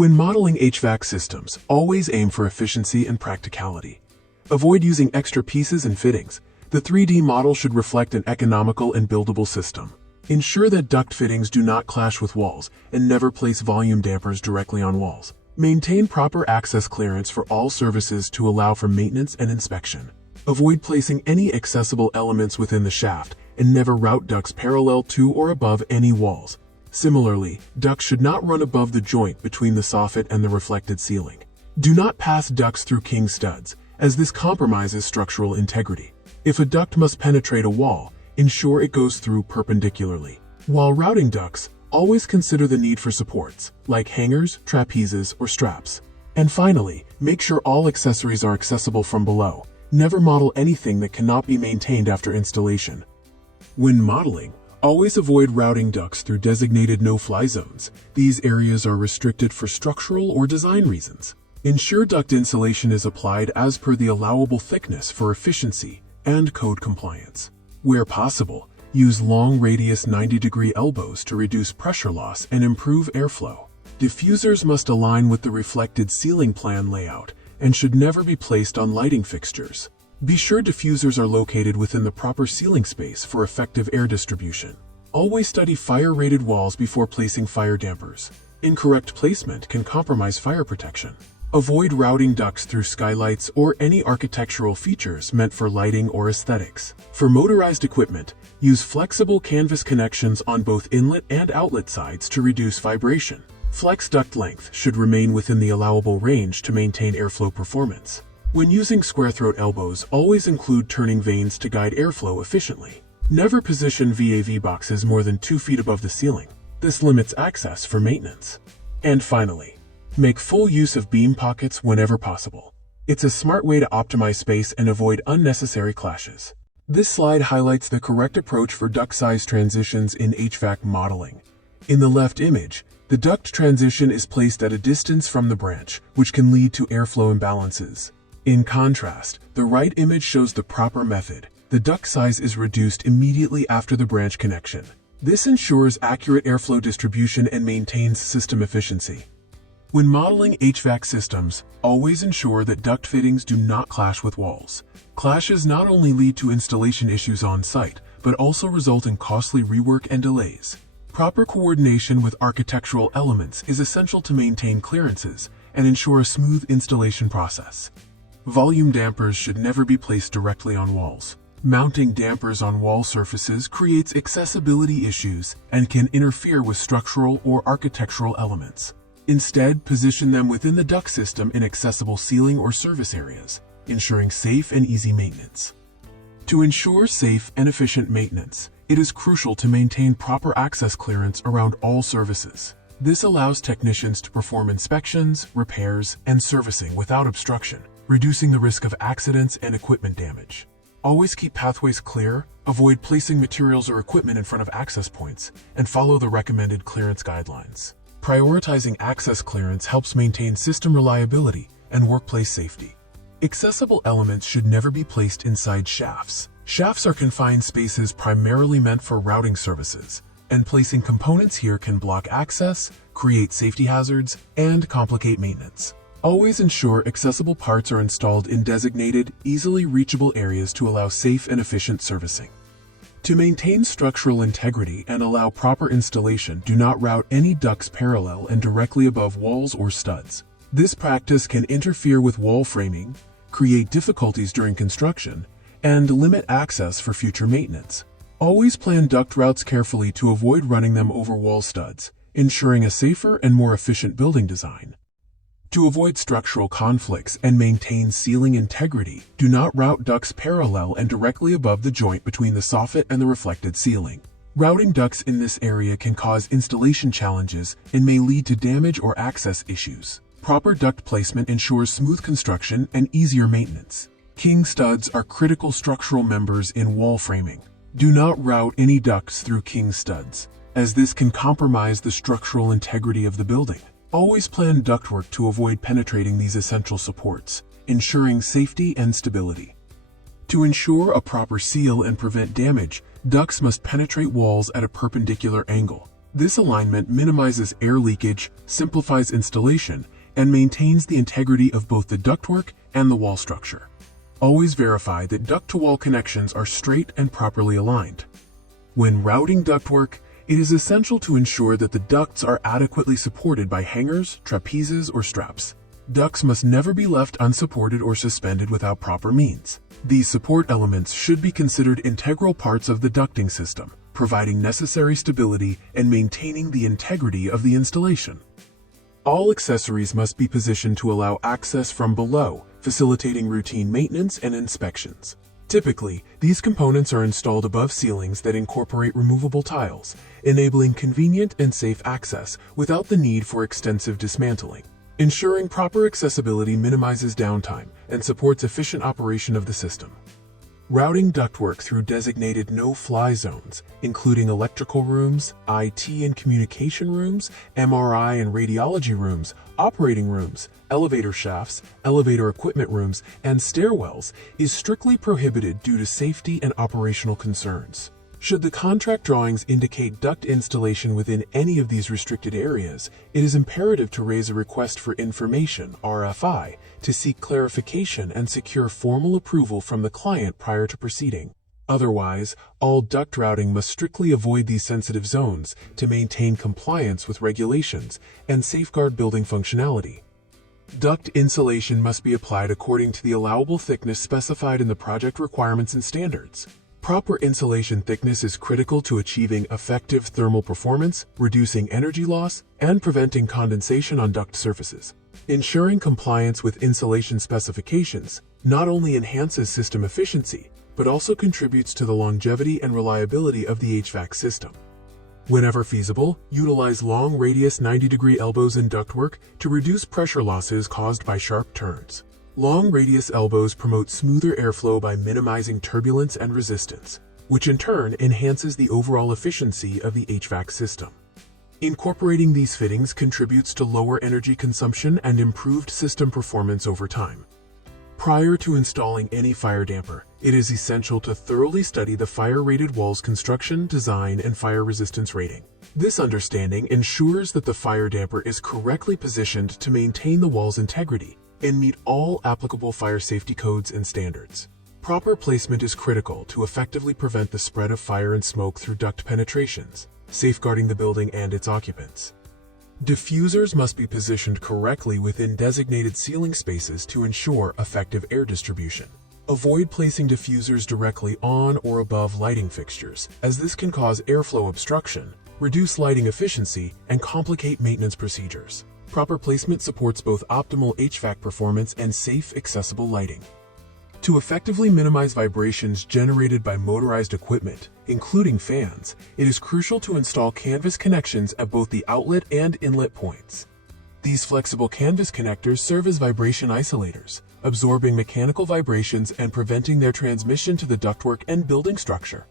When modeling HVAC systems, always aim for efficiency and practicality. Avoid using extra pieces and fittings. The 3D model should reflect an economical and buildable system. Ensure that duct fittings do not clash with walls, and never place volume dampers directly on walls. Maintain proper access clearance for all services to allow for maintenance and inspection. Avoid placing any accessible elements within the shaft, and never route ducts parallel to or above any walls. Similarly, ducts should not run above the joint between the soffit and the reflected ceiling. Do not pass ducts through king studs, as this compromises structural integrity. If a duct must penetrate a wall, ensure it goes through perpendicularly. While routing ducts, always consider the need for supports, like hangers, trapezes, or straps. And finally, make sure all accessories are accessible from below. Never model anything that cannot be maintained after installation. When modeling, always avoid routing ducts through designated no-fly zones. These areas are restricted for structural or design reasons. Ensure duct insulation is applied as per the allowable thickness for efficiency and code compliance. Where possible, use long radius 90-degree elbows to reduce pressure loss and improve airflow. Diffusers must align with the reflected ceiling plan layout and should never be placed on lighting fixtures. Be sure diffusers are located within the proper ceiling space for effective air distribution. Always study fire-rated walls before placing fire dampers. Incorrect placement can compromise fire protection. Avoid routing ducts through skylights or any architectural features meant for lighting or aesthetics. For motorized equipment, use flexible canvas connections on both inlet and outlet sides to reduce vibration. Flex duct length should remain within the allowable range to maintain airflow performance. When using square throat elbows, always include turning vanes to guide airflow efficiently. Never position VAV boxes more than 2 feet above the ceiling. This limits access for maintenance. And finally, make full use of beam pockets whenever possible. It's a smart way to optimize space and avoid unnecessary clashes. This slide highlights the correct approach for duct size transitions in HVAC modeling. In the left image, the duct transition is placed at a distance from the branch, which can lead to airflow imbalances. In contrast, the right image shows the proper method. The duct size is reduced immediately after the branch connection. This ensures accurate airflow distribution and maintains system efficiency. When modeling HVAC systems, always ensure that duct fittings do not clash with walls. Clashes not only lead to installation issues on site, but also result in costly rework and delays. Proper coordination with architectural elements is essential to maintain clearances and ensure a smooth installation process. Volume dampers should never be placed directly on walls. Mounting dampers on wall surfaces creates accessibility issues and can interfere with structural or architectural elements. Instead, position them within the duct system in accessible ceiling or service areas, ensuring safe and easy maintenance. To ensure safe and efficient maintenance, it is crucial to maintain proper access clearance around all services. This allows technicians to perform inspections, repairs, and servicing without obstruction, reducing the risk of accidents and equipment damage. Always keep pathways clear, avoid placing materials or equipment in front of access points, and follow the recommended clearance guidelines. Prioritizing access clearance helps maintain system reliability and workplace safety. Accessible elements should never be placed inside shafts. Shafts are confined spaces primarily meant for routing services, and placing components here can block access, create safety hazards, and complicate maintenance. Always ensure accessible parts are installed in designated, easily reachable areas to allow safe and efficient servicing. To maintain structural integrity and allow proper installation, do not route any ducts parallel and directly above walls or studs. This practice can interfere with wall framing, create difficulties during construction, and limit access for future maintenance. Always plan duct routes carefully to avoid running them over wall studs, ensuring a safer and more efficient building design. To avoid structural conflicts and maintain ceiling integrity, do not route ducts parallel and directly above the joint between the soffit and the reflected ceiling. Routing ducts in this area can cause installation challenges and may lead to damage or access issues. Proper duct placement ensures smooth construction and easier maintenance. King studs are critical structural members in wall framing. Do not route any ducts through king studs, as this can compromise the structural integrity of the building. Always plan ductwork to avoid penetrating these essential supports, ensuring safety and stability. To ensure a proper seal and prevent damage, ducts must penetrate walls at a perpendicular angle. This alignment minimizes air leakage, simplifies installation, and maintains the integrity of both the ductwork and the wall structure. Always verify that duct-to-wall connections are straight and properly aligned. When routing ductwork, it is essential to ensure that the ducts are adequately supported by hangers, trapezes, or straps. Ducts must never be left unsupported or suspended without proper means. These support elements should be considered integral parts of the ducting system, providing necessary stability and maintaining the integrity of the installation. All accessories must be positioned to allow access from below, facilitating routine maintenance and inspections. Typically, these components are installed above ceilings that incorporate removable tiles, enabling convenient and safe access without the need for extensive dismantling. Ensuring proper accessibility minimizes downtime and supports efficient operation of the system. Routing ductwork through designated no-fly zones, including electrical rooms, IT and communication rooms, MRI and radiology rooms, operating rooms, elevator shafts, elevator equipment rooms, and stairwells, is strictly prohibited due to safety and operational concerns. Should the contract drawings indicate duct installation within any of these restricted areas, it is imperative to raise a request for information (RFI) to seek clarification and secure formal approval from the client prior to proceeding. Otherwise, all duct routing must strictly avoid these sensitive zones to maintain compliance with regulations and safeguard building functionality. Duct insulation must be applied according to the allowable thickness specified in the project requirements and standards. Proper insulation thickness is critical to achieving effective thermal performance, reducing energy loss, and preventing condensation on duct surfaces. Ensuring compliance with insulation specifications not only enhances system efficiency, but also contributes to the longevity and reliability of the HVAC system. Whenever feasible, utilize long radius 90-degree elbows in ductwork to reduce pressure losses caused by sharp turns. Long radius elbows promote smoother airflow by minimizing turbulence and resistance, which in turn enhances the overall efficiency of the HVAC system. Incorporating these fittings contributes to lower energy consumption and improved system performance over time. Prior to installing any fire damper, it is essential to thoroughly study the fire-rated wall's construction, design, and fire resistance rating. This understanding ensures that the fire damper is correctly positioned to maintain the wall's integrity and meet all applicable fire safety codes and standards. Proper placement is critical to effectively prevent the spread of fire and smoke through duct penetrations, safeguarding the building and its occupants. Diffusers must be positioned correctly within designated ceiling spaces to ensure effective air distribution. Avoid placing diffusers directly on or above lighting fixtures, as this can cause airflow obstruction, reduce lighting efficiency, and complicate maintenance procedures. Proper placement supports both optimal HVAC performance and safe, accessible lighting. To effectively minimize vibrations generated by motorized equipment, including fans, it is crucial to install canvas connections at both the outlet and inlet points. These flexible canvas connectors serve as vibration isolators, absorbing mechanical vibrations and preventing their transmission to the ductwork and building structure.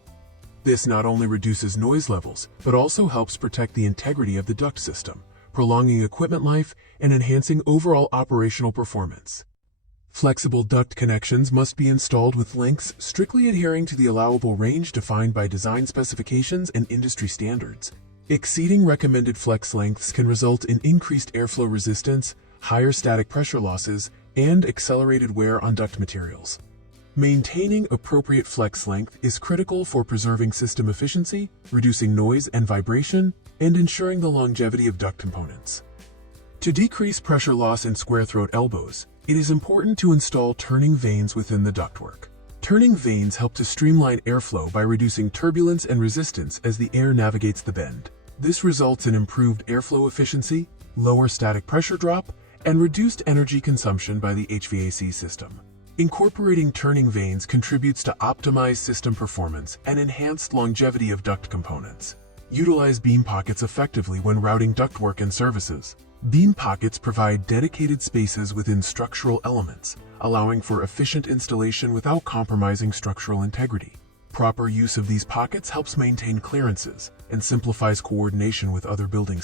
This not only reduces noise levels, but also helps protect the integrity of the duct system, prolonging equipment life and enhancing overall operational performance. Flexible duct connections must be installed with lengths strictly adhering to the allowable range defined by design specifications and industry standards. Exceeding recommended flex lengths can result in increased airflow resistance, higher static pressure losses, and accelerated wear on duct materials. Maintaining appropriate flex length is critical for preserving system efficiency, reducing noise and vibration, and ensuring the longevity of duct components. To decrease pressure loss in square throat elbows, it is important to install turning vanes within the ductwork. Turning vanes help to streamline airflow by reducing turbulence and resistance as the air navigates the bend. This results in improved airflow efficiency, lower static pressure drop, and reduced energy consumption by the HVAC system. Incorporating turning vanes contributes to optimized system performance and enhanced longevity of duct components. Utilize beam pockets effectively when routing ductwork and services. Beam pockets provide dedicated spaces within structural elements, allowing for efficient installation without compromising structural integrity. Proper use of these pockets helps maintain clearances and simplifies coordination with other buildings.